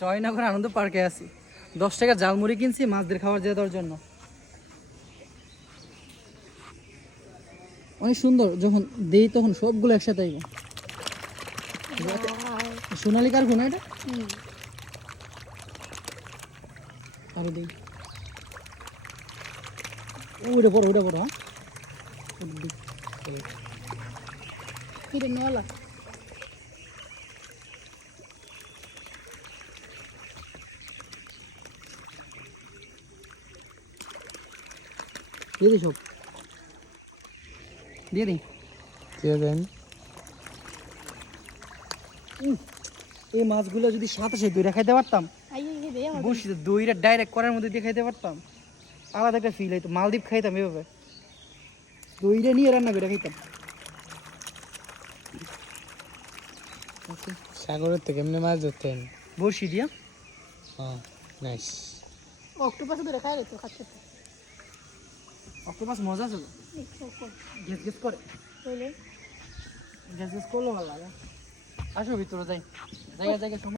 জয়নগর আনন্দ পার্কে আছি, 10 টাকা জালমুড়ি কিনছি মাছদের খাবার দিয়ে দেওয়ার জন্য। অনেক সুন্দর, যখন দেই তখন সবগুলো একসাথে আইব। সোনালি কার কোন এটা? আরো দেই, ওইটা বড়, ওইটা বড়। হ্যাঁ দিয়ে দিই, সব দিয়ে দিই। দিয়ে দেন। এই মাছগুলো যদি সাথে সাথে দইটা খাইতে পারতাম, বসি দইটা ডাইরেক্ট করার মধ্যে দিয়ে খাইতে পারতাম, আলাদা একটা ফিল হইতো। মালদ্বীপ খাইতাম এভাবে, দইটা নিয়ে রান্না করে খাইতাম। সাগরের থেকে এমনি মাছ ধরতেন? বসি দিয়া। হ্যাঁ, নাইস। অক্টোপাস ধরে খাই তো খাচ্ছে তো। অক্টোপাস মজা আছে, গ্যাস গ্যাস করে, গ্যাস গ্যাস করলো ভালো লাগে। আসো ভিতরে যাই, জায়গা জায়গা